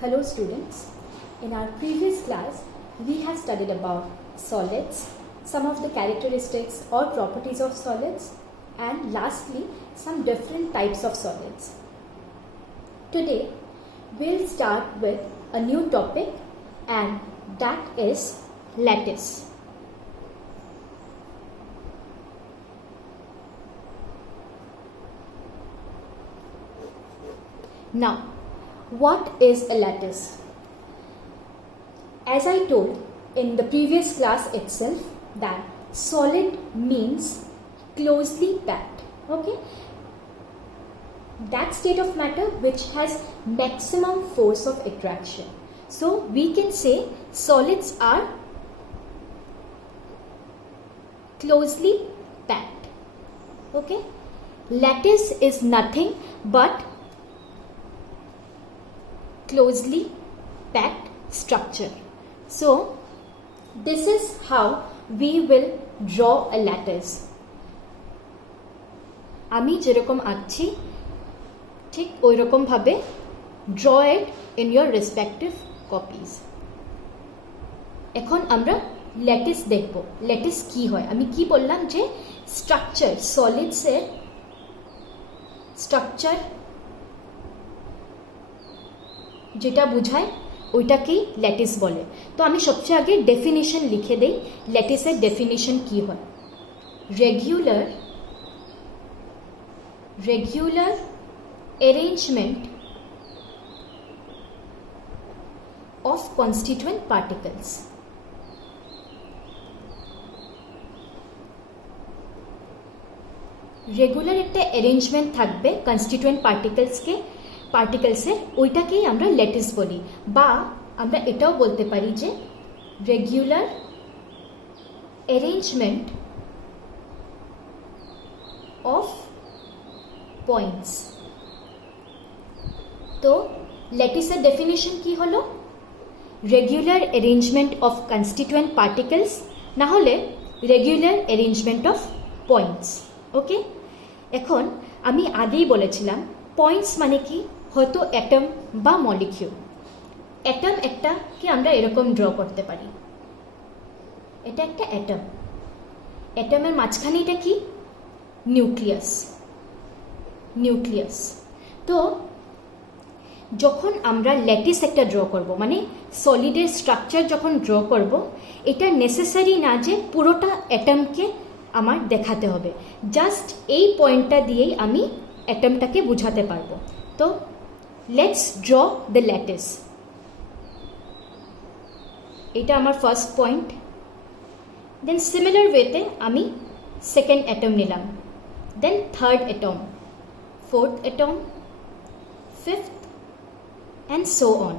Hello students, in our previous class we have studied about solids, some of the characteristics or properties of solids, and lastly some different types of solids. Today we'll start with a new topic, and that is lattice. Now, what is a lattice? As I told in the previous class itself, that solid means closely packed. Okay? That state of matter which has maximum force of attraction. So we can say solids are closely packed. Okay? Lattice is nothing but closely packed structure. So this is how we will draw a lattice. আমি যেরকম আঁকছি ঠিক ওই রকম ভাবে draw it in your respective copies. এখন আমরা lattice দেখব। ল্যাটিস কি হয়? আমি কি বললাম যে স্ট্রাকচার, সলিডস এর স্ট্রাকচার যেটা বোঝায় ওইটাকেই ল্যাটিস বলে। তো আমি সবচেয়ে আগে ডেফিনিশন লিখে দেই। ল্যাটিসের ডেফিনিশন কি হয়? Regular arrangement of constituent particles. Regular একটা অ্যারেঞ্জমেন্ট থাকবে কনস্টিটুয়েন্ট পার্টিকলসের, ওইটাকেই আমরা ল্যাটিস বলি। বা আমরা এটাও বলতে পারি যে রেগুলার অ্যারেঞ্জমেন্ট অফ পয়েন্টস। তো ল্যাটিসের ডেফিনিশন কি হলো? Regular arrangement of constituent particles, না হলে রেগুলার অ্যারেঞ্জমেন্ট অফ পয়েন্টস। ওকে, এখন আমি আগেই বলেছিলাম পয়েন্টস মানে কি? হয়তো অ্যাটম বা মলিকিউল। অ্যাটম একটাকে আমরা এরকম ড্র করতে পারি, এটা একটা অ্যাটম। অ্যাটমের মাঝখানে এটা কি? নিউক্লিয়াস। তো যখন আমরা ল্যাটিস একটা ড্র করব, মানে সলিডের স্ট্রাকচার যখন ড্র করব, এটা নেসেসারি না যে পুরোটা অ্যাটমকে আমার দেখাতে হবে। জাস্ট এই পয়েন্টটা দিয়েই আমি অ্যাটমটাকে বোঝাতে পারবো। তো লেটস ড্র দ্য ল্যাটিস। এটা আমার ফার্স্ট পয়েন্ট। দেন সিমিলার ওয়েতে আমি সেকেন্ড অ্যাটম নিলাম, then third atom, fourth atom, fifth and so on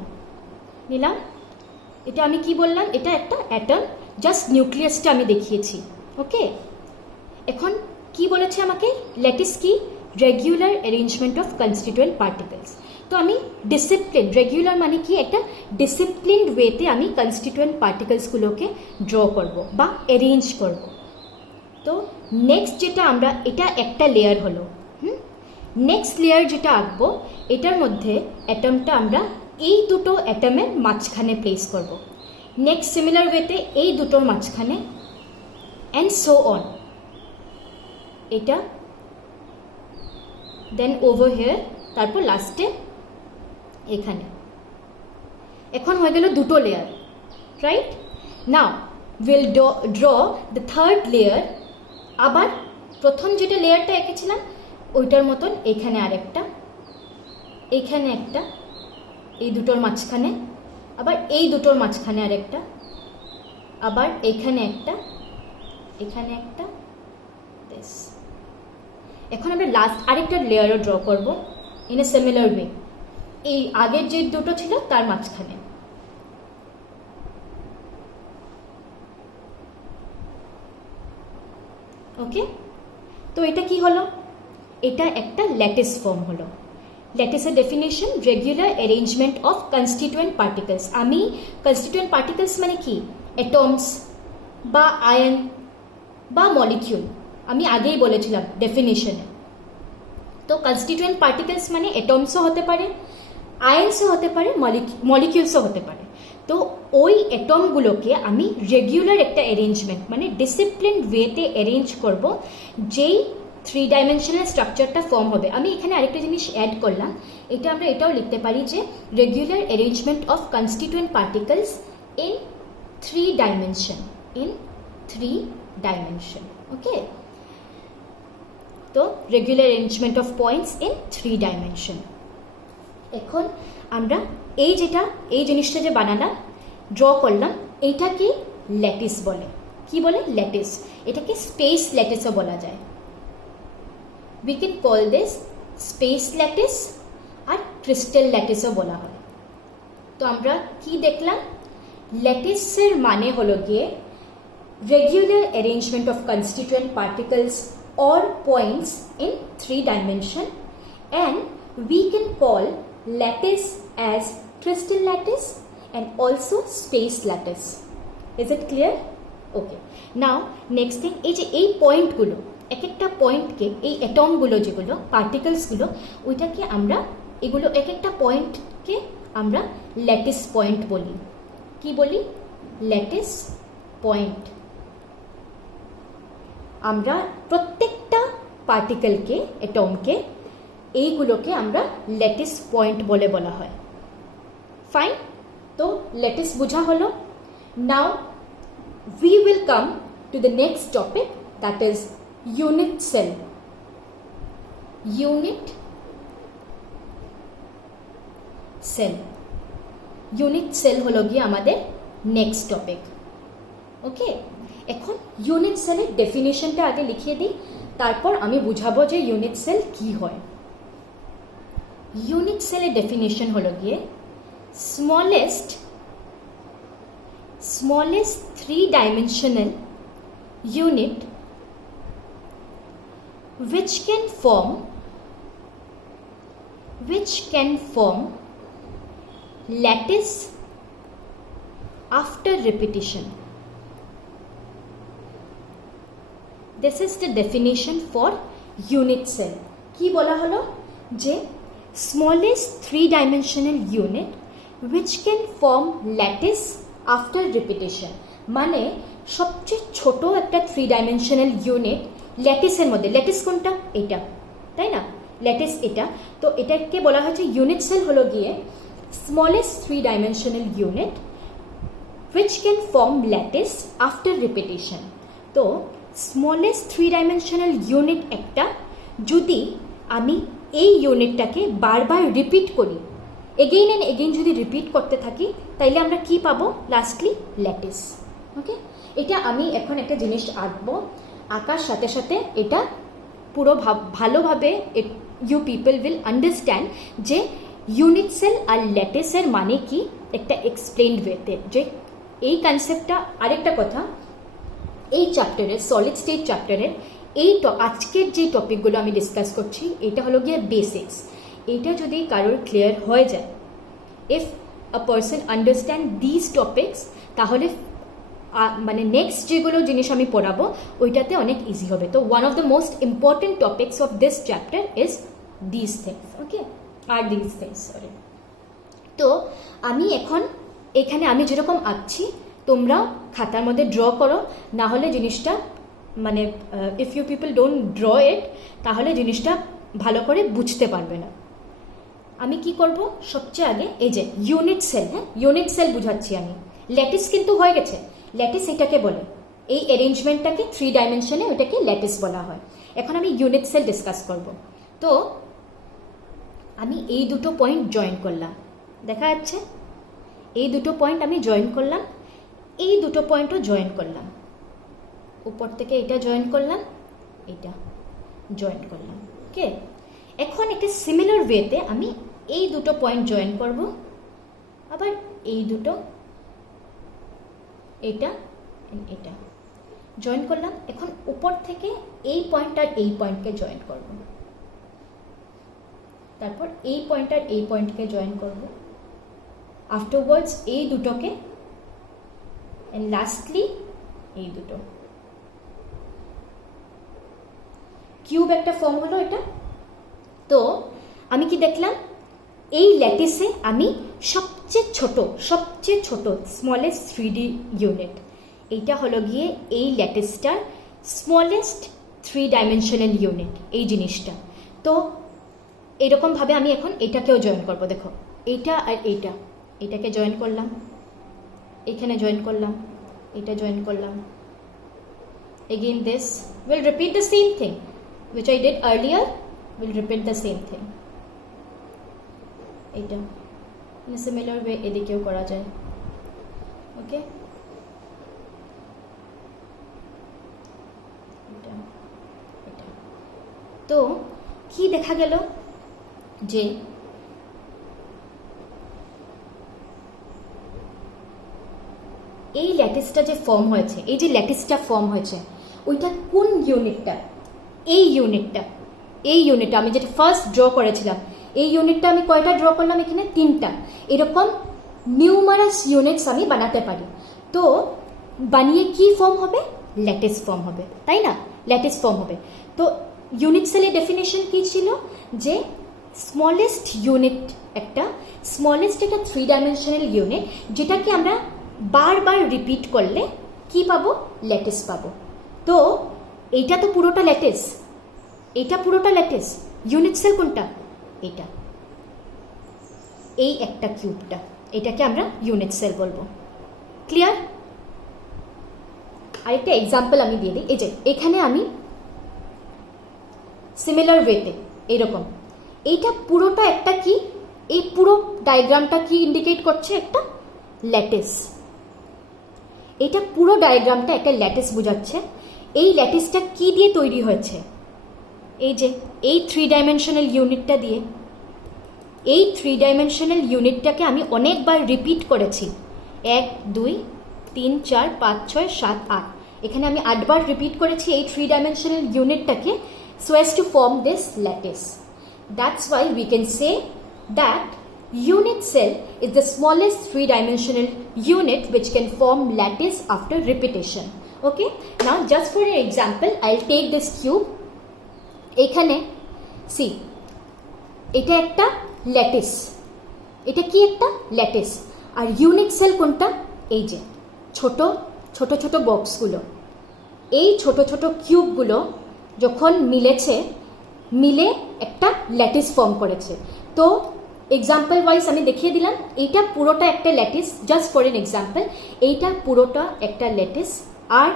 নিলাম। এটা আমি কি বললাম? এটা একটা অ্যাটম, জাস্ট নিউক্লিয়াসটা আমি দেখিয়েছি। ওকে, এখন কি বলেছে আমাকে? ল্যাটিস কি? Regular arrangement of constituent particles. তো আমি ডিসিপ্লিন, রেগুলার মানে কি? একটা ডিসিপ্লিনড ওয়েতে আমি কনস্টিটুয়েন্ট পার্টিকলসগুলোকে ড্র করব বা অ্যারেঞ্জ করব। তো নেক্সট যেটা আমরা, এটা একটা লেয়ার হলো। নেক্সট লেয়ার যেটা আঁকবো, এটার মধ্যে অ্যাটমটা আমরা এই দুটো অ্যাটমের মাঝখানে প্লেস করব। নেক্সট সিমিলার ওয়েতে এই দুটোর মাঝখানে, অ্যান্ড সো অন। এটা দেন ওভার হিয়ার, তারপর লাস্টে এখানে। এখন হয়ে গেল দুটো layer, right? Now will draw the third layer. আবার প্রথম যেটা লেয়ারটা এঁকেছিলাম ওইটার মতন এখানে আরেকটা, এইখানে একটা, এই দুটোর মাঝখানে, আবার এই দুটোর মাঝখানে আরেকটা, আবার এইখানে একটা, এখানে একটা, দিস। এখন আমরা লাস্ট আরেকটা লেয়ারও ড্র করব ইন এ সিমিলার ওয়ে, এই আগের যে দুটো ছিল তার মাঝখানে। ওকে, তো এটা কি হলো? এটা একটা ল্যাটিস ফর্ম হলো। ল্যাটিসের definition regular arrangement of constituent particles. আমি কনস্টিটুয়েন্ট পার্টিকলস মানে কি? অ্যাটমস বা আয়ন বা মলিকিউল, আমি আগেই বলেছিলাম ডেফিনেশনে। তো কনস্টিটুয়েন্ট পার্টিকলস মানে এটমসও হতে পারে, আয়ন্সও হতে পারে, মলিকিউলসও হতে পারে। তো ওই অ্যাটমগুলোকে আমি রেগুলার একটা অ্যারেঞ্জমেন্ট মানে ডিসিপ্লিন ওয়েতে অ্যারেঞ্জ করব, যেই 3 ডাইমেনশনাল স্ট্রাকচারটা ফর্ম হবে। আমি এখানে আরেকটা জিনিস অ্যাড করলাম, এটা আমরা এটাও লিখতে পারি যে regular arrangement of constituent particles in 3 dimension, okay. তো regular arrangement of points in 3 dimension. এখন আমরা এই জিনিসটা যে বানালাম, ড্র করলাম, এইটাকে ল্যাটিস বলে। কি বলে? ল্যাটিস। এটাকে স্পেস ল্যাটিসও বলা যায়। We can call this space lattice, আর ক্রিস্টাল ল্যাটিসও বলা হয়। তো আমরা কি দেখলাম? ল্যাটিসের মানে হলো গিয়ে regular arrangement of constituent particles or points in 3 dimension, and we can call lattice as crystal lattice and also space lattice. Is it clear? Okay. Now next thing, এই যে এই পয়েন্টগুলো, এক একটা পয়েন্টকে, এই অ্যাটমগুলো যেগুলো পার্টিকলসগুলো, ওইটাকে আমরা এগুলো এক একটা পয়েন্টকে আমরা ল্যাটিস পয়েন্ট বলি। কি বলি? Lattice point. আমরা প্রত্যেকটা পার্টিকেলকে, অ্যাটমকে, এইগুলোকে আমরা ল্যাটিস পয়েন্ট বলে বলা হয়। ফাইন। তো ল্যাটিস বোঝা হলো। নাও we will come to the next topic, that is unit cell. Unit cell হলো গিয়ে আমাদের নেক্সট টপিক। ওকে, এখন ইউনিট সেলের ডেফিনেশনটা আগে লিখিয়ে দিই, তারপর আমি বুঝাবো যে ইউনিট সেল কি হয়। ইউনিট সেলের ডেফিনেশন হলো গিয়ে smallest 3-dimensional unit which can form lattice after repetition. This is the definition for unit cell. কি বলা হলো? যে smallest 3-dimensional unit which can form lattice after repetition, মানে সবচেয়ে ছোট একটা 3-dimensional unit ল্যাটিসের মধ্যে। ল্যাটিস কোনটা? এটা, তাই না? ল্যাটিস এটা। তো এটাকে বলা হচ্ছে ইউনিট সেল হলো গিয়ে smallest 3-dimensional unit which can form lattice after repetition. তো স্মলেস্ট 3-dimensional ইউনিট একটা, যদি আমি এই ইউনিটটাকে বারবার রিপিট করি, এগেইন অ্যান্ড এগেইন যদি রিপিট করতে থাকি, তাইলে আমরা কি পাবো? Lastly lattice. ওকে, এটা আমি এখন একটা জিনিস আঁকবো, আঁকার সাথে সাথে এটা পুরো ভালোভাবে ইউ পিপল উইল আন্ডারস্ট্যান্ড যে ইউনিট সেল আর ল্যাটিসের মানে কি, একটা এক্সপ্লেইনড ওয়েতে। যে এই কনসেপ্টটা, আরেকটা কথা, এই চ্যাপ্টারের, সলিড স্টেট চ্যাপ্টারের আজকের যে টপিকগুলো আমি ডিসকাস করছি, এটা হলো গিয়ে বেসিক্স। এইটা যদি কারোর ক্লিয়ার হয়ে যায়, if a person understand this topics, তাহলে মানে নেক্সট যেগুলো জিনিস আমি পড়াবো ওইটাতে অনেক ইজি হবে। তো one of the most important topics of this chapter is this things. Okay, আর দিস থিংস, সরি। তো আমি এখন এখানে আমি যেরকম আঁকছি, তোমরা খাতার মধ্যে ড্র করো, না হলে জিনিসটা মানে if you people don't draw it, তাহলে জিনিসটা ভালো করে বুঝতে পারবে না। আমি কি করব? সবচেয়ে আগে এই যে ইউনিট সেল, হ্যাঁ, ইউনিট সেল বুঝাচ্ছি আমি। ল্যাটিস কিন্তু হয়ে গেছে। ল্যাটিস এটাকে বলে, এই অ্যারেঞ্জমেন্টটাকে 3 ডাইমেনশনে ওটাকে ল্যাটিস বলা হয়। এখন আমি ইউনিট সেল ডিসকাস করব। তো আমি এই দুটো পয়েন্ট জয়েন করলাম, দেখা যাচ্ছে? এই দুটো পয়েন্ট আমি জয়েন করলাম, এই দুটো পয়েন্টও জয়েন করলাম, উপর থেকে এটা জয়েন করলাম, এটা জয়েন করলাম। ওকে, এখন একটা সিমিলার ওয়েতে আমি এই দুটো পয়েন্ট জয়েন করব, আবার এই দুটো, এটা এটা জয়েন করলাম। এখন উপর থেকে এই পয়েন্ট আর এই পয়েন্টকে জয়েন করব, তারপর এই পয়েন্ট আর এই পয়েন্টকে জয়েন করব, আফটারওয়ার্ডস এই দুটোকে, এন্ড লাস্টলি এই দুটো। কিউব একটা ফর্ম হলো এটা। তো আমি কি দেখলাম? এই ল্যাটিসে আমি সবচেয়ে ছোট স্মলেস্ট 3D ইউনিট, এইটা হলো গিয়ে এই ল্যাটিসটার স্মলেস্ট 3 ডাইমেনশনাল ইউনিট, এই জিনিসটা। তো এরকমভাবে আমি এখন এটাকেও জয়েন করব। দেখো এইটা আর এইটাকে জয়েন করলাম, এখানে জয়েন করলাম, এটা জয়েন করলাম। Again this will repeat the same thing which I did earlier, will repeat the same thing. এটা in a similar way এদিকেও করা যায়। ওকে, এটা তো কি দেখা গেল যে এই ল্যাটিসটা যে ফর্ম হয়েছে, এই যে ল্যাটিসটা ফর্ম হয়েছে ওইটা কোন ইউনিটটা? এই ইউনিটটা আমি যেটা ফার্স্ট ড্র করেছিলাম, এই ইউনিটটা আমি কয়টা ড্র করলাম? এখানে 3টা। এরকম নিউমারাস ইউনিটস আমি বানাতে পারি। তো বানিয়ে কি ফর্ম হবে? ল্যাটিস ফর্ম হবে, তাই না? ল্যাটিস ফর্ম হবে। তো ইউনিট সেলের ডেফিনেশন কি ছিল? যে স্মলেস্ট একটা 3 ডাইমেনশনাল ইউনিট, যেটাকে আমরা বারবার রিপিট করলে কি পাবো? ল্যাটিস পাবো। তো এইটা তো পুরোটা ল্যাটিস, ইউনিট সেল কোনটা? এটা, এই একটা কিউবটা, এটাকে আমরা ইউনিট সেল বলবো। ক্লিয়ার? আরেকটা এক্সাম্পল আমি দিয়ে দিই। এই যে এখানে আমি সিমিলার ওয়েতে এরকম, এইটা পুরোটা একটা কি, এই পুরো ডায়াগ্রামটা কি ইন্ডিকেট করছে? একটা ল্যাটিস। এটা পুরো ডায়াগ্রামটা একটা ল্যাটিস বোঝাচ্ছে। এই ল্যাটিসটা কি দিয়ে তৈরি হয়েছে? এই যে এই 3 ডাইমেনশনাল ইউনিটটা দিয়ে। এই 3 ডাইমেনশনাল ইউনিটটাকে আমি অনেকবার রিপিট করেছি, 1 2 3 4 5 6 7 8, এখানে আমি 8বার রিপিট করেছি এই 3 dimensional ইউনিটটাকে, so as to form this lattice. That's why we can say that unit cell is the smallest 3-dimensional unit which can form lattice after repetition. Okay, now just for an example I'll take this cube. এখানে see, এটা একটা lattice, এটা কি একটা lattice. আর unit sell কোনটা? এই যে ছোট ছোট বক্সগুলো, এই ছোট কিউবগুলো যখন মিলে একটা ল্যাটিস ফর্ম করেছে। তো এক্সাম্পল ওয়াইজ আমি দেখিয়ে দিলাম, এইটা পুরোটা একটা lattice, just for an example. এইটা পুরোটা একটা ল্যাটিস, আর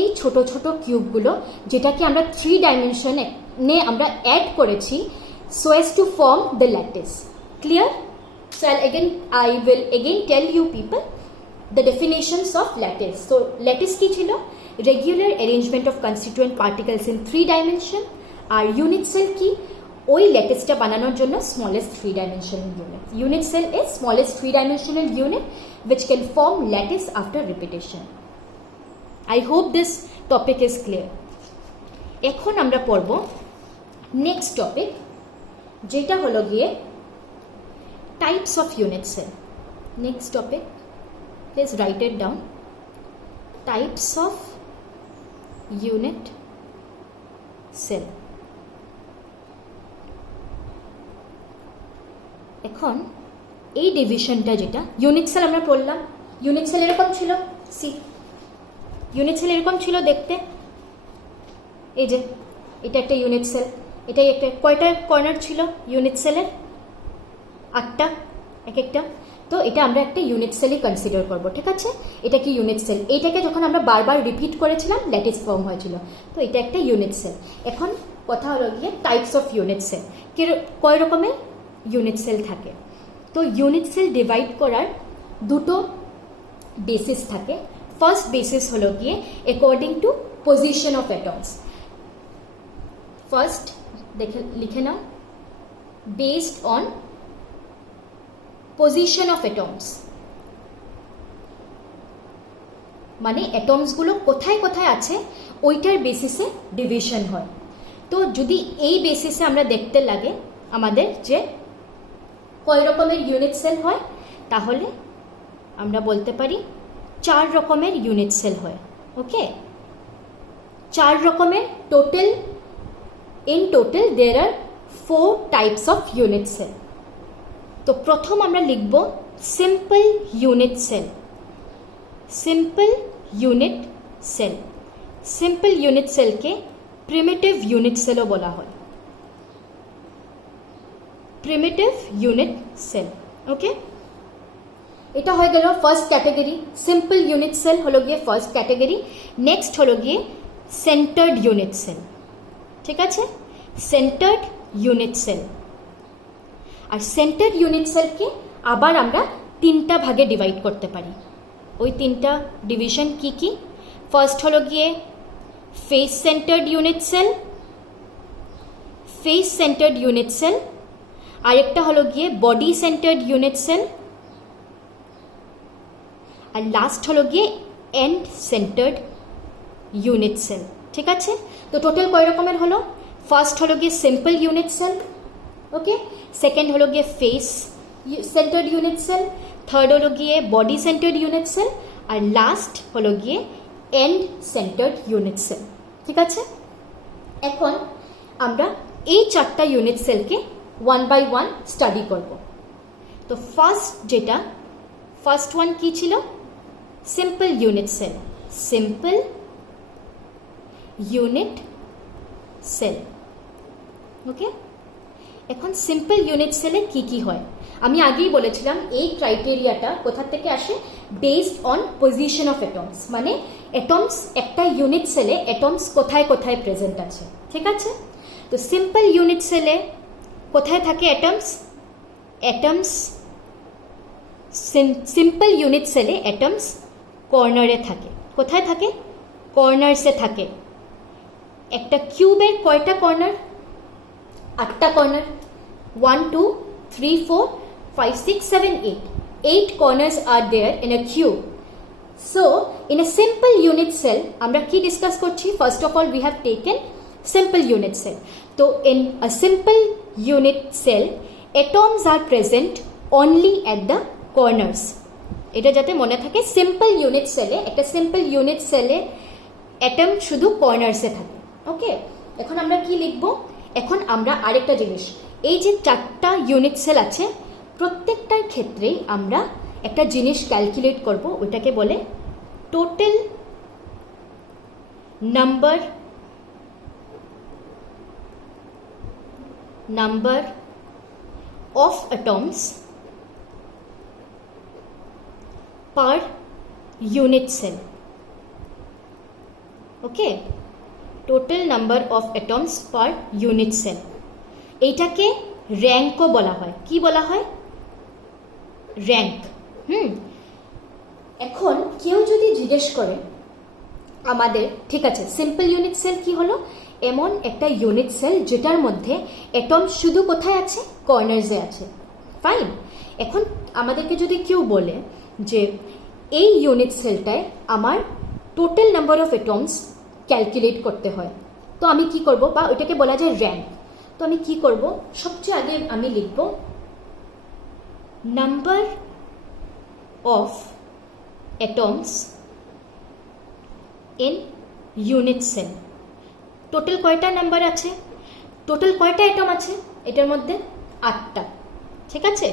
এই ছোট কিউবগুলো যেটাকে আমরা 3 ডাইমেনশনে আমরা অ্যাড করেছি, so as to form the lattice. Clear? So I will again tell you people the definitions of lattice. So lattice কি ছিল? Regular arrangement of constituent particles in 3 dimension. R unit cell কি? ওই ল্যাটিসটা বানানোর জন্য smallest 3 dimensional unit. Unit cell is smallest 3 dimensional unit which can form lattice after repetition. I hope this topic is clear. এখন আমরা পড়ব next topic, যেটা হলো গিয়ে types of unit cell. Next topic, please write it down, types of unit cell. এখন এই ডিভিশনটা যেটা unit sell আমরা পড়লাম, ইউনিট সেল এরকম ছিল, ইউনিট সেল এরকম ছিল দেখতে। এই যে এটা একটা ইউনিট সেল, এটাই একটা, কয়টা কর্নার ছিল ইউনিট সেলের? 8টা এক একটা। তো এটা আমরা একটা ইউনিট সেলই কনসিডার করব, ঠিক আছে? এটা কি ইউনিট সেল, এইটাকে যখন আমরা বারবার রিপিট করেছিলাম ল্যাটিস ফর্ম হয়েছিল, তো এটা একটা ইউনিট সেল। এখন কথা হলো গিয়ে টাইপস অফ ইউনিট সেল, কয় রকমের ইউনিট সেল থাকে। তো ইউনিট সেল ডিভাইড করার দুটো বেসিস থাকে। ফার্স্ট বেসিস হলো গিয়ে according to position of atoms. First লিখে নাও, based on position of atoms, মানে অ্যাটমসগুলো কোথায় কোথায় আছে ওইটার বেসিসে ডিভিশন হয়। তো যদি এই বেসিসে আমরা দেখতে লাগে আমাদের যে কয় রকমের ইউনিট সেল হয়, তাহলে আমরা বলতে পারি 4 রকমের ইউনিট সেল হয়। ওকে, 4 রকমের total, in total there are 4 types of unit cell. তো প্রথম আমরা লিখব simple unit cell. Simple unit cell, simple unit সেলকে প্রিমিটিভ ইউনিট সেলও বলা হয়। Primitive unit cell, okay. এটা হয়ে গেল first category, simple unit cell হলো গিয়ে ফার্স্ট ক্যাটাগরি। নেক্সট হলো গিয়ে সেন্টার্ড ইউনিট সেল, ঠিক আছে, সেন্টার্ড ইউনিট সেল। আর সেন্টার্ড ইউনিট সেলকে আবার আমরা তিনটা ভাগে ডিভাইড করতে পারি। ওই তিনটা ডিভিশন কি কি? ফার্স্ট হলো গিয়ে face centered unit cell, face centered unit cell, আরেকটা হলো গিয়ে বডি সেন্টার্ড ইউনিট সেল, আর লাস্ট হলো গিয়ে এন্ড সেন্টার্ড ইউনিট সেল, ঠিক আছে। তো টোটাল কয় রকমের হলো? ফার্স্ট হলো গিয়ে simple unit cell, okay, second হলো গিয়ে face centered unit cell, third হলো গিয়ে বডি সেন্টার্ড ইউনিট সেল, আর লাস্ট হলো গিয়ে এন্ড সেন্টার্ড ইউনিট সেল, ঠিক আছে। এখন আমরা এই চারটা ইউনিট সেলকে ওয়ান বাই ওয়ান স্টাডি করব। তো ফার্স্ট ওয়ান কি ছিল? Simple unit cell, simple unit cell, okay. এখন সিম্পল ইউনিট সেলে কি কি হয়? আমি আগেই বলেছিলাম এই ক্রাইটেরিয়াটা কোথা থেকে আসে? Based on position of atoms, মানে অ্যাটমস একটা ইউনিট সেলে অ্যাটমস কোথায় কোথায় প্রেজেন্ট আছে, ঠিক আছে। তো সিম্পল ইউনিট সেলে কোথায় থাকে অ্যাটমস? অ্যাটমস সিম্পল ইউনিট সেলে অ্যাটমস কর্নারে থাকে। কোথায় থাকে? কর্নার্সে থাকে। একটা কিউবের কয়টা corner? 8টা corner. 1 2 3 4 5 6 7 8 8 corners are there in a cube. So in a simple unit cell আমরা কি ডিসকাস করছি? First of all we have taken simple unit cell. So in a simple unit cell atoms are present only at the corners. এটা যাতে মনে থাকে, simple unit সেলে, একটা simple unit সেলে অ্যাটম শুধু কর্নার্সে থাকে, ওকে। এখন আমরা কি লিখব? এখন আমরা আরেকটা জিনিস, এই যে চারটা ইউনিট সেল আছে প্রত্যেকটার ক্ষেত্রেই আমরা একটা জিনিস ক্যালকুলেট করব, ওইটাকে বলে total number of atoms per unit cell, okay. Total number of atoms per unit cell, এইটাকে র্যাঙ্কও বলা হয়। কি বলা হয়? র্যাঙ্ক। এখন কেউ যদি জিজ্ঞেস করে আমাদের, ঠিক আছে, সিম্পল ইউনিট সেল কি হলো? এমন একটা ইউনিট সেল যেটার মধ্যে অ্যাটম শুধু কোথায় আছে? কর্নার্সে আছে, ফাইন। এখন আমাদেরকে যদি কেউ বলে যে এই ইউনিট সেলটায় আমার total number of atoms calculate করতে হয়, তো আমি কি করব? বা ওইটাকে বলা যায় র্যাঙ্ক। তো আমি কি করব? সবচেয়ে আগে আমি লিখব number of atoms in unit cell. Total কয়টা নাম্বার আছে? টোটাল কয়টা অ্যাটম আছে এটার মধ্যে? 8টা, ঠিক আছে।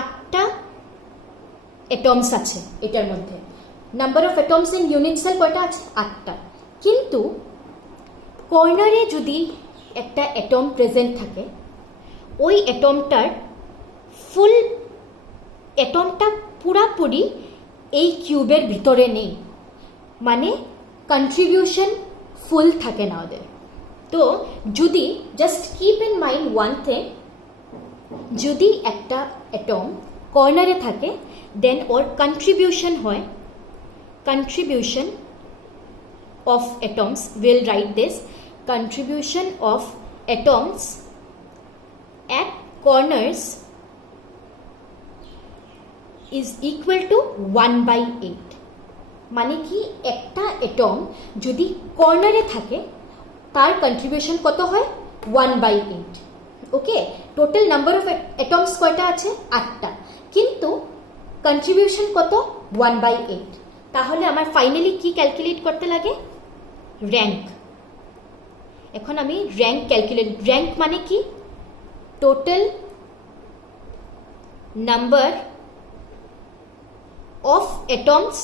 8টা অ্যাটমস আছে এটার মধ্যে। Number of atoms in unit cell কয়টা আছে? 8টা। কিন্তু কর্নারে যদি একটা অ্যাটম প্রেজেন্ট থাকে, ওই অ্যাটমটা পুরাপুরি এই কিউবের ভিতরে নেই, মানে কন্ট্রিবিউশন ফুল থাকে না ওদের। তো যদি just keep in mind one thing, যদি একটা অ্যাটম কর্নারে থাকে দেন ওর কন্ট্রিবিউশন হয়, contribution of atoms, we'll write this, contribution of atoms at corners is equal to 1/8. মানে কি, একটা অ্যাটম যদি কর্নারে থাকে তার কন্ট্রিবিউশন কত হয়? 1/8, ওকে। টোটাল নাম্বার অফ অ্যাটমস কয়টা আছে? 8টা, কিন্তু কন্ট্রিবিউশন কত? 1/8। তাহলে আমার ফাইনালি কি ক্যালকুলেট করতে লাগে? র্যাঙ্ক। এখন আমি র্যাঙ্ক মানে কি? Total number of atoms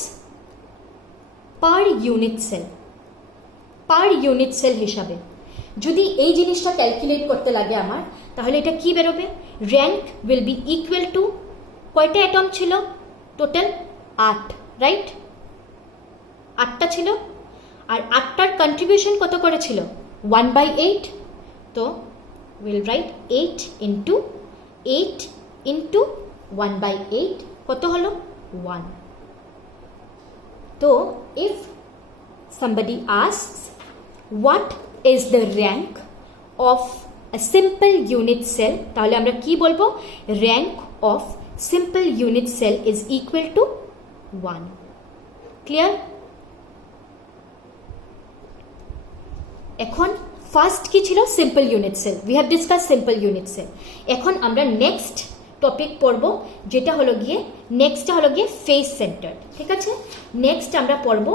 per unit cell, per unit cell হিসাবে যদি এই জিনিসটা ক্যালকুলেট করতে লাগে আমার, তাহলে এটা কি বেরোবে? Rank will be equal to, কয়টা অ্যাটম ছিল টোটাল? 8, রাইট? 8টা ছিল, আর 8টার কন্ট্রিবিউশন কত করেছিল? 1/8। তো উইল রাইট 8 ইন্টু 1/8 কত হলো? 1। তো if somebody asks what is the rank of a simple unit cell, তাহলে আমরা কি বলবো? rank of simple unit cell is equal to 1. Clear? এখন ফার্স্ট কি ছিল? Simple unit cell. We have discuss simple unit cell. এখন আমরা next topic পড়ব, যেটা হলো গিয়ে নেক্সটটা হলো গিয়ে ফেস সেন্টার্ড। ঠিক আছে, নেক্সট আমরা পড়ব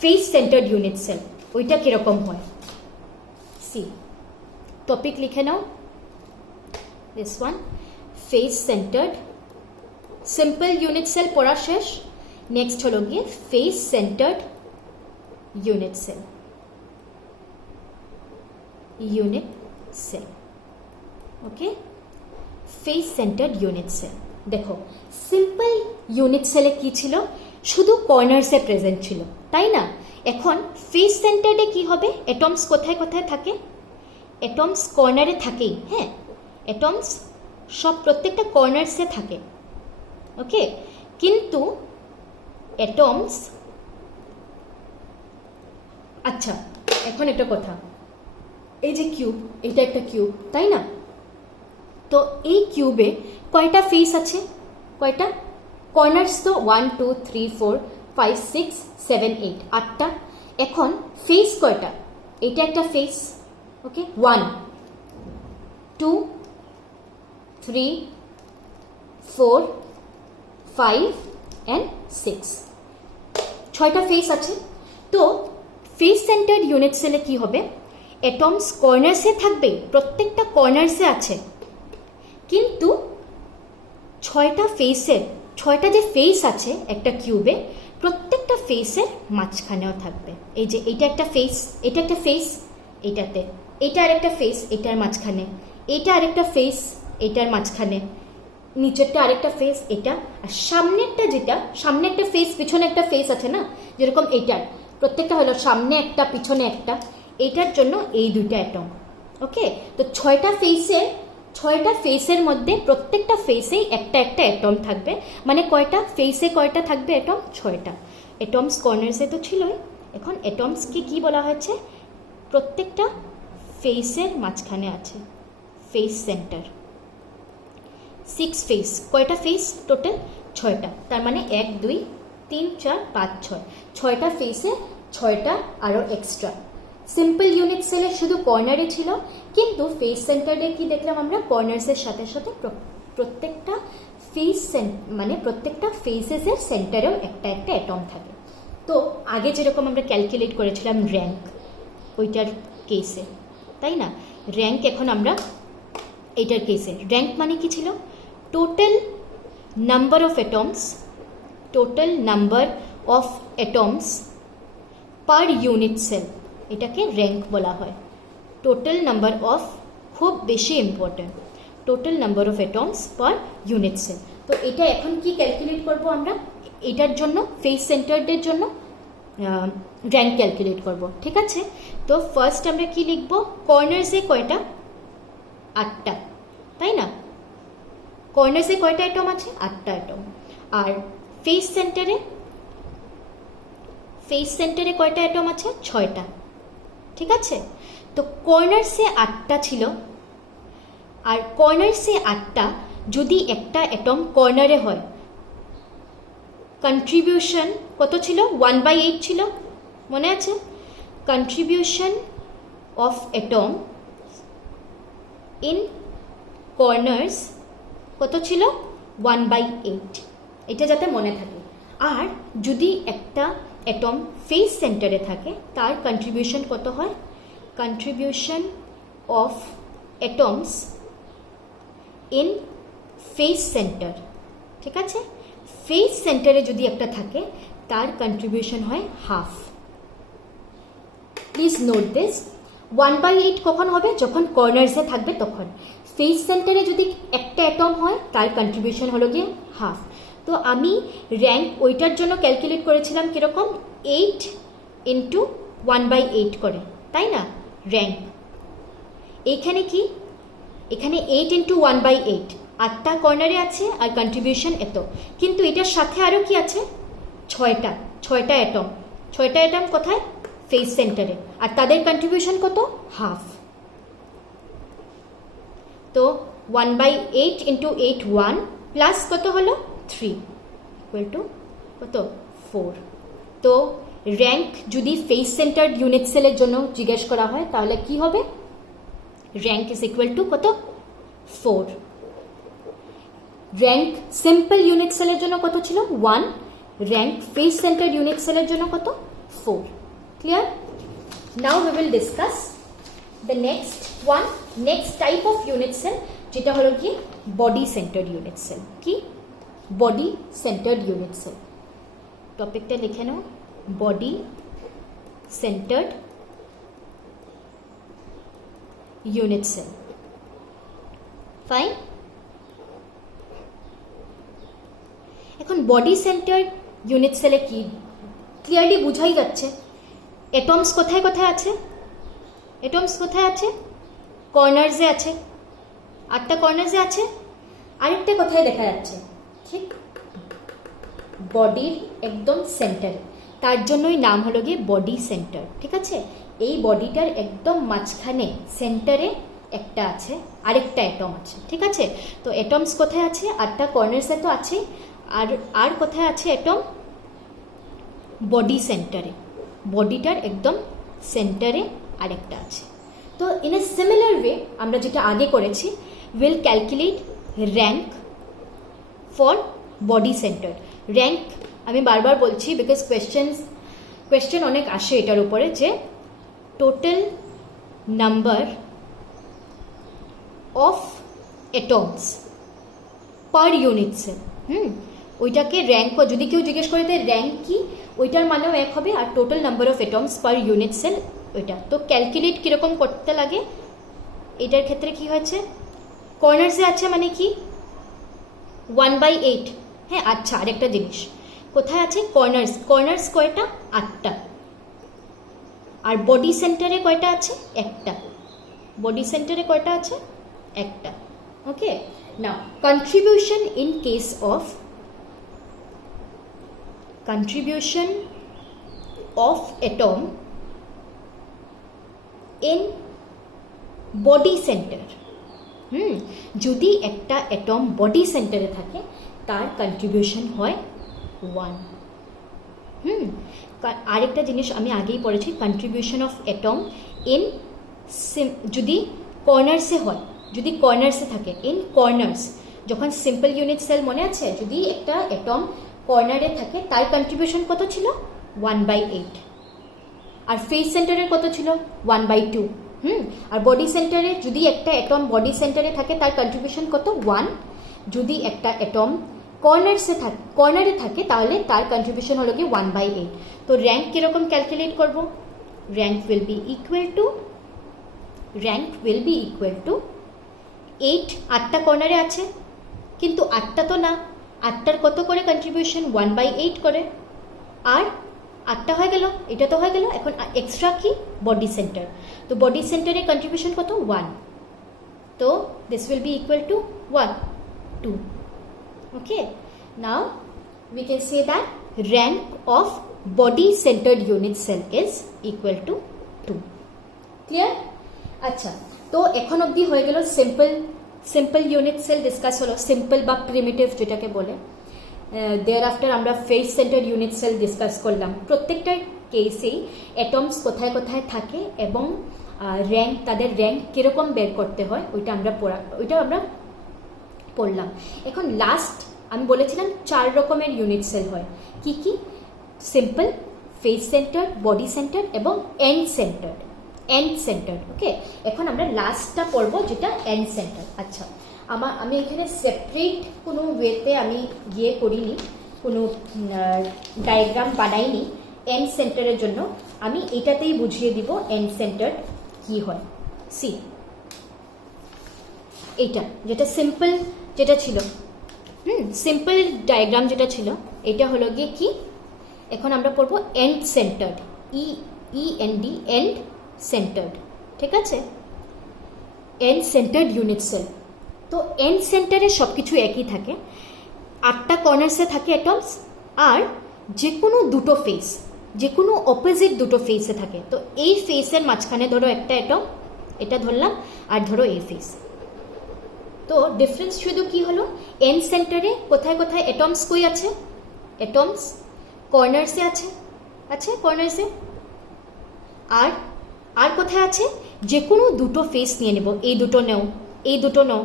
ফেস সেন্টার্ড ইউনিট সেল। ওইটা কিরকম হয়? সি, টপিক লিখে নাও, this one, face centered. Simple unit cell পড়া শেষ, নেক্সট হলো গিয়ে face centered unit cell. Unit cell, okay? Face centered unit cell. দেখো, সিম্পল ইউনিট সেলে কি ছিল? শুধু কর্নার্সে প্রেজেন্ট ছিল, তাই না? এখন ফেস সেন্টার্ডে কি হবে? অ্যাটমস কোথায় কোথায় থাকে? অ্যাটমস কর্নারে থাকেই, হ্যাঁ, অ্যাটমস সব প্রত্যেকটা কর্নার্সে থাকে, ওকে? কিন্তু অ্যাটমস, আচ্ছা এখন একটা কথা, এই যে কিউব, এটা একটা কিউব, তাই না? তো এই কিউবে কয়টা ফেস আছে? কয়টা কর্নার্স? তো 1 2 3 4 5 6 7 8, 8টা। এখন ফেস কয়টা? এটা একটা ফেস, ওকে? 1 2 3 4 5 and 6, 6টা ফেস আছে। তো ফেস সেন্টার্ড ইউনিট সেলে কি হবে? অ্যাটমস কর্নার্সে থাকবে, প্রত্যেকটা কর্নার্সে আছে, কিন্তু 6টা ফেসের, 6টা যে ফেস আছে একটা কিউবে, প্রত্যেকটা ফেসের মাঝখানেও থাকবে। এই যে এইটা একটা ফেস, এটা একটা ফেস, এইটাতে, এটা আরেকটা ফেস, এটার মাঝখানে, এটা আরেকটা ফেস, এটার মাঝখানে, নিচেরটা আরেকটা ফেস, এটা, আর সামনেরটা যেটা, সামনে একটা ফেস পিছনে একটা ফেস আছে না, যেরকম এইটার প্রত্যেকটা হলো সামনে একটা পিছনে একটা, এইটার জন্য এই দুইটা অ্যাটম, ওকে? তো 6টা ফেসের মধ্যে প্রত্যেকটা ফেসেই একটা একটা অ্যাটম থাকবে। মানে কয়টা ফেসে কয়টা থাকবে অ্যাটম? 6টা। অ্যাটমস কর্নার্সে তো ছিলই, এখন অ্যাটমসকে কি বলা হয়েছে? প্রত্যেকটা ফেসের মাঝখানে আছে, ফেস সেন্টার। 6 ফেস, কয়টা ফেস টোটাল? 6টা। তার মানে 1 2 3 4 5 6, 6টা ফেসে 6টা আরও এক্সট্রা। সিম্পল ইউনিট সেলে শুধু কর্নারে ছিল, কিন্তু ফেস সেন্টারে কি দেখলাম আমরা? কর্নার্সের সাথে সাথে প্রত্যেকটা ফেস মানে প্রত্যেকটা ফেসেসের সেন্টারেও একটা একটা অ্যাটম থাকে। তো আগে যেরকম আমরা ক্যালকুলেট করেছিলাম র্যাঙ্ক, ওইটার কেসে, তাই না? র্যাঙ্ক এখন আমরা এইটার কেসে, র্যাঙ্ক মানে কি ছিল? Total number of atoms, total number of atoms per unit cell, এটাকে র্যাঙ্ক বলা হয়। টোটাল নাম্বার অফ, খুব বেশি important, total number of atoms per unit cell. তো এটা এখন কি ক্যালকুলেট করব আমরা? এটার জন্য ফেস সেন্টারদের জন্য র্যাঙ্ক ক্যালকুলেট করব, ঠিক আছে? তো ফার্স্ট আমরা কি লিখব? কর্নার্সে কয়টা? 8টা, তাই না? কর্নার্সে কয়টা অ্যাটম আছে? 8টা অ্যাটম। আর ফেস সেন্টারে কয়টা অ্যাটম আছে? 6টা, ঠিক আছে? তো কর্নার্সে 8টা ছিল, আর কর্নার্সে 8টা, যদি একটা অ্যাটম কর্নারে হয়, কন্ট্রিবিউশন কত ছিল? 1/8 ছিল, মনে আছে? Contribution of atom in corners কত ছিল? 1/8, এটা যাতে মনে থাকে। আর যদি একটা অ্যাটম ফেস সেন্টারে থাকে, তার কন্ট্রিবিউশন কত হয়? Contribution of atoms in face centre ঠিক আছে। ফেস সেন্টারে যদি একটা থাকে তার কন্ট্রিবিউশন হয় হাফ। প্লিজ নোট দিস, 1/8 কখন হবে? যখন কর্নার্সে থাকবে তখন। ফেস সেন্টারে যদি একটা অ্যাটম হয় তার কন্ট্রিবিউশন হলো গিয়ে হাফ। তো আমি র্যাঙ্ক ওইটার জন্য ক্যালকুলেট করেছিলাম কীরকম, 8 ইন্টু 1/8 করে, তাই না? র্যাঙ্ক এইখানে কি, এখানে 8 ইন্টু 1/8, 8টা কর্নারে আছে আর কন্ট্রিবিউশন এত। কিন্তু এটার সাথে আরও কি আছে? 6টা অ্যাটম। 6টা অ্যাটম কোথায়? ফেস সেন্টারে। আর তাদের কন্ট্রিবিউশন কত? হাফ। তো 1/8 ইন্টু 8 1 প্লাস কত হলো? 3 ইকুয়াল টু কত? 4। তো র্যাঙ্ক যদি ফেস সেন্টার ইউনিট সেলের জন্য জিজ্ঞেস করা হয় তাহলে কি হবে? র্যাঙ্ক ইজ ইকুয়াল টু কত? 4। র্যাঙ্ক সিম্পল ইউনিট সেলের জন্য কত ছিল? 1। র্যাঙ্ক ফেস সেন্টার ইউনিট সেলের জন্য কত? 4। Clear? Now we will discuss the next type of unit cell, যেটা হলো কি বডি সেন্টার্ড ইউনিট সেল। কি? Body centred unit cell. টপিকটা লিখে নাও, body centred unit cell. Fine. এখন বডি সেন্টার ইউনিট সেলে কি ক্লিয়ারলি বোঝাই যাচ্ছে। অ্যাটমস কোথায় কোথায় আছে? অ্যাটমস কোথায় আছে? কর্নার্সে আছে, 8টা কর্নার্সে আছে। আরেকটা কোথায় দেখা যাচ্ছে? ঠিক বডির একদম সেন্টারে। তার জন্যই নাম হলো গিয়ে বডি সেন্টার। ঠিক আছে, এই বডিটার একদম মাঝখানে সেন্টারে একটা আছে, আরেকটা অ্যাটম আছে। ঠিক আছে, তো অ্যাটমস কোথায় আছে? 8টা কর্নার্সে তো আছে। আর কোথায় আছে অ্যাটম? বডি সেন্টারে। বডিটার একদম সেন্টারে আরেকটা আছে। তো ইন এ সিমিলার ওয়ে আমরা যেটা আগে করেছি, will calculate rank for body centre. Rank আমি বারবার বলছি বিকজ কোয়েশ্চেন অনেক আসে এটার উপরে, যে total number of atoms per unit cell. ওইটাকে র্যাঙ্ক, যদি কেউ জিজ্ঞেস করে দেয় র্যাঙ্ক কি, ওইটার মানেও এক হবে, আর total number of atoms per unit cell ওইটা। তো ক্যালকুলেট কীরকম করতে লাগে এটার ক্ষেত্রে কি হয়েছে? কর্নার্সে আছে মানে কি 1/8। হ্যাঁ, আচ্ছা, আরেকটা জিনিস কোথায় আছে? কর্নার্স কয়টা? 8টা। আর বডি সেন্টারে কয়টা আছে? একটা। বডি সেন্টারে কয়টা আছে? একটা। ওকে, নাও contribution of atom in body center। যদি একটা অ্যাটম বডি সেন্টারে থাকে তার কন্ট্রিবিউশন হয় 1। আরেকটা জিনিস আমি আগেই পড়েছি, কন্ট্রিবিউশন অফ অ্যাটম ইন, যদি কর্নার্সে হয়, যদি কর্নার্সে থাকে, ইন কর্নার্স। যখন সিম্পল ইউনিট সেল মনে আছে, যদি একটা অ্যাটম কর্নারে থাকে তার কন্ট্রিবিউশন কত ছিল? 1/8। আর ফেস সেন্টারের কত ছিল? 1/2। আর বডি সেন্টারে যদি একটা অ্যাটম বডি সেন্টারে থাকে তার কন্ট্রিবিউশন কত? 1। যদি একটা অ্যাটম কর্নারে থাকে তাহলে তার কন্ট্রিবিউশন হলো কি 1/8। তো র্যাঙ্ক কীরকম ক্যালকুলেট করব? Rank will be equal to 8। 8টা কর্নারে আছে, কিন্তু 8টা তো না, 8টার কত করে কন্ট্রিবিউশন? 1/8 করে। আর 8টা হয়ে গেল, এটা তো হয়ে গেল। এখন এক্সট্রা কি? Body centre. তো বডি সেন্টারের কন্ট্রিবিউশন কত? 1। তো this will be equal to 2। Okay, now we can say that rank of body centered unit cell is equal to 2। Clear? আচ্ছা, তো এখন অবধি হয়ে গেল সিম্পল ইউনিট সেল ডিসকাস হলো, সিম্পল বা প্রিমিটিভ যেটাকে বলে। দেয়ার আফটার আমরা face center unit cell discuss করলাম। প্রত্যেকটার কেসেই অ্যাটমস কোথায় কোথায় থাকে এবং তাদের র্যাঙ্ক কীরকম বের করতে হয় ওইটা আমরা পড়লাম। এখন লাস্ট আমি বলেছিলাম 4 রকমের ইউনিট সেল হয়। কি কি? Simple, face centre, body centre এবং এন্ড সেন্টার। ওকে, এখন আমরা লাস্টটা পড়বো যেটা এন্ড সেন্টার। আচ্ছা, আমি এখানে সেপারেট কোনো ওয়েতে আমি ইয়ে করিনি, কোনো ডায়াগ্রাম বানাইনি এন্ড সেন্টারের জন্য। আমি এটাতেই বুঝিয়ে দিব এন্ড সেন্টার কি হয়। সি, এইটা যেটা সিম্পল যেটা ছিল, সিম্পল ডায়াগ্রাম যেটা ছিল, এটা হলো গিয়ে কি, এখন আমরা পড়বো end centered, END, end centered. ঠিক আছে, এন্ড সেন্টার্ড ইউনিট সেল। তো এন্ড সেন্টারে সব কিছু একই থাকে, 8টা কর্নার্সে থাকে অ্যাটমস, আর যে কোনো দুটো ফেস, যে কোনো অপোজিট দুটো ফেসে থাকে। তো এই ফেসের মাঝখানে ধরো একটা অ্যাটম, এটা ধরলাম, আর ধরো এই ফেস। তো ডিফারেন্স শুধু কি হলো, এন্ড সেন্টারে কোথায় কোথায় অ্যাটমস কই আছে, অ্যাটমস কর্নার্সে আছে, কর্নার্সে। আর আর কোথায় আছে, যে কোনো দুটো ফেস নিয়ে নেব, এই দুটো নাও, এই দুটো নাও,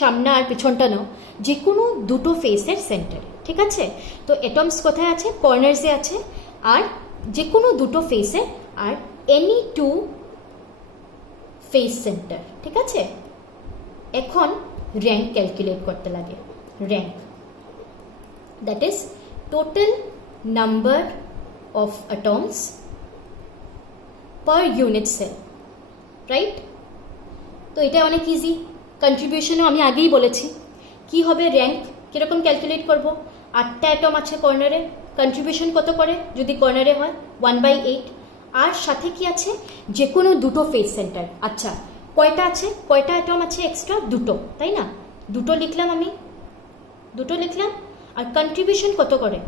সামনে আর পিছনটা নাও, যে কোনো দুটো ফেসের সেন্টারে। ঠিক আছে, তো অ্যাটমস কোথায় আছে, কর্নার্সে আছে, আর যে কোনো দুটো ফেসে, আর এনি টু ফেস সেন্টার। ঠিক আছে, এখন র্যাঙ্ক ক্যালকুলেট করতে লাগে। Rank, that is total number of atoms per unit cell, right? তো এটা অনেক ইজি, কন্ট্রিবিউশনও আমি আগেই বলেছি। কি হবে র্যাঙ্ক, কীরকম ক্যালকুলেট করব, 8টা অ্যাটম আছে কর্নারে, কন্ট্রিবিউশন কত করে যদি কর্নারে হয়, 1/8, আর সাথে কি আছে, যে কোনো দুটো ফেস সেন্টার। আচ্ছা, কয়টা আছে, কয়টা অ্যাটম আছে এক্সট্রা, দুটো, তাই না? দুটো লিখলাম, আমি দুটো লিখলাম। আর কন্ট্রিবিউশন কত করে,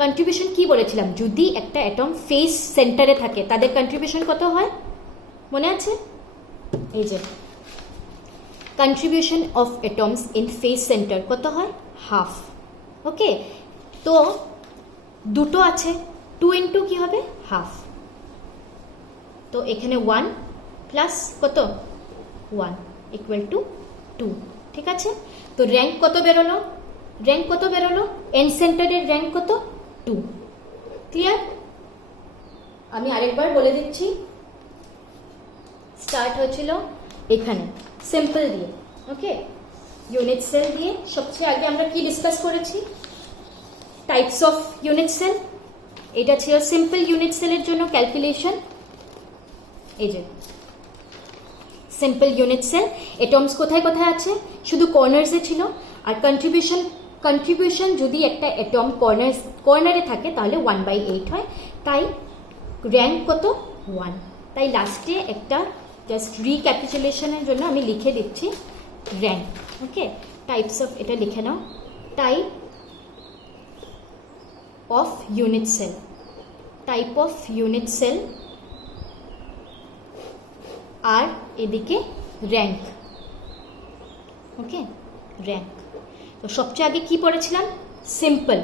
কন্ট্রিবিউশন কি বলেছিলাম, যদি একটা অ্যাটম ফেস সেন্টারে থাকে তাদের কন্ট্রিবিউশন কত হয়, মনে আছে? এই যে contribution of atoms in face centre কত হয়, হাফ। ওকে, তো দুটো আছে, 2 ইন্টু কি হবে, হাফ। তো এখানে 1 প্লাস কত, 1 ইকুয়াল টু 2। ঠিক আছে, তো র্যাঙ্ক কত বেরোলো, র্যাঙ্ক কত বেরোলো, এন্ড সেন্টারের র্যাঙ্ক কত, 2। ক্লিয়ার? আমি আরেকবার বলে দিচ্ছি, স্টার্ট হয়েছিল এখানে সিম্পল দিয়ে, ওকে, ইউনিট সেল দিয়ে। সবচেয়ে আগে আমরা কি ডিসকাস করেছি, টাইপস অফ ইউনিট সেল। এটা ছিল সিম্পল ইউনিট সেলের জন্য ক্যালকুলেশন। এই যে সিম্পল ইউনিট সেল, অ্যাটমস কোথায় কোথায় আছে, শুধু কর্নার্সে ছিল। আর কন্ট্রিবিউশন যদি একটা অ্যাটম কর্নারে থাকে তাহলে 1/8 হয়, তাই র্যাঙ্ক কত, 1। তাই লাস্টে একটা জাস্ট রিক্যাপিচুলেশনের জন্য আমি লিখে দিচ্ছি র্যাঙ্ক। ওকে, টাইপস অফ, এটা লিখে নাও, type of unit cell, type of unit cell, আর এদিকে র্যাঙ্ক। ওকে, র্যাঙ্ক। তো সবচেয়ে আগে কি পড়েছিলাম, সিম্পল,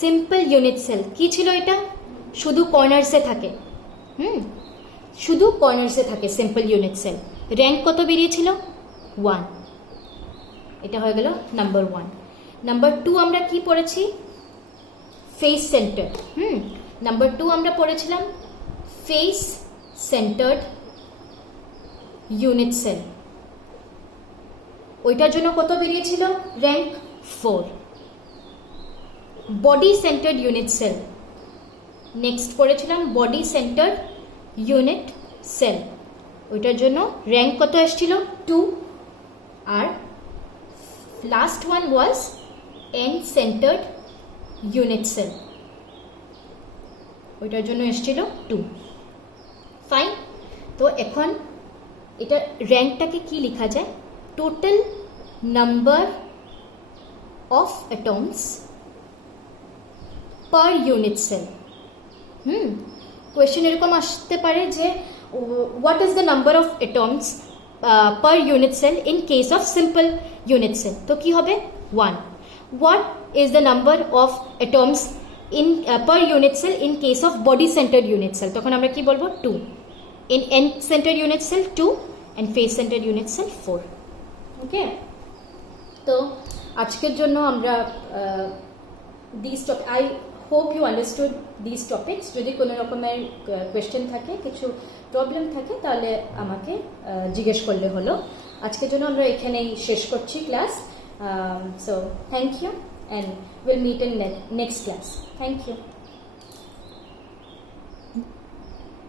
সিম্পল ইউনিট সেল। কি ছিল এটা, শুধু কর্নার্সে থাকে, শুধু কর্নার্সে থাকে সিম্পল ইউনিট সেল। র্যাঙ্ক কত বেরিয়েছিল, 1। এটা হয়ে গেল নাম্বার 1। নাম্বার 2 আমরা কি পড়েছি, ফেস সেন্টার। নাম্বার 2 আমরা পড়েছিলাম ফেস সেন্টার্ড ইউনিট সেল। ওইটার জন্য কত বেরিয়েছিল, rank 4। Body centred unit cell, next পড়েছিলাম বডি সেন্টার্ড ইউনিট সেল, ওইটার জন্য র্যাঙ্ক কত এসেছিল, 2। আর last one was end centred unit cell, ওইটার জন্য এসেছিল 2। ফাইন। তো এখন এটা র্যাঙ্কটাকে কি লেখা যায়, total number of atoms per unit cell. Question এরকম আসতে পারে যে what is the number of atoms per unit cell in case of simple unit cell, তো কি হবে, 1। What is the number of atoms in per unit cell in case of body centred unit cell, তখন আমরা কি বলবো, 2। In end centred unit cell 2, and face centered unit cell 4. ওকে, তো আজকের জন্য আমরা I hope you understood this topics. যদি কোনো রকমের কোয়েশ্চেন থাকে, কিছু প্রবলেম থাকে, তাহলে আমাকে জিজ্ঞেস করলে হলো। আজকের জন্য আমরা এখানেই শেষ করছি class. So thank you and will meet in next class. Thank you.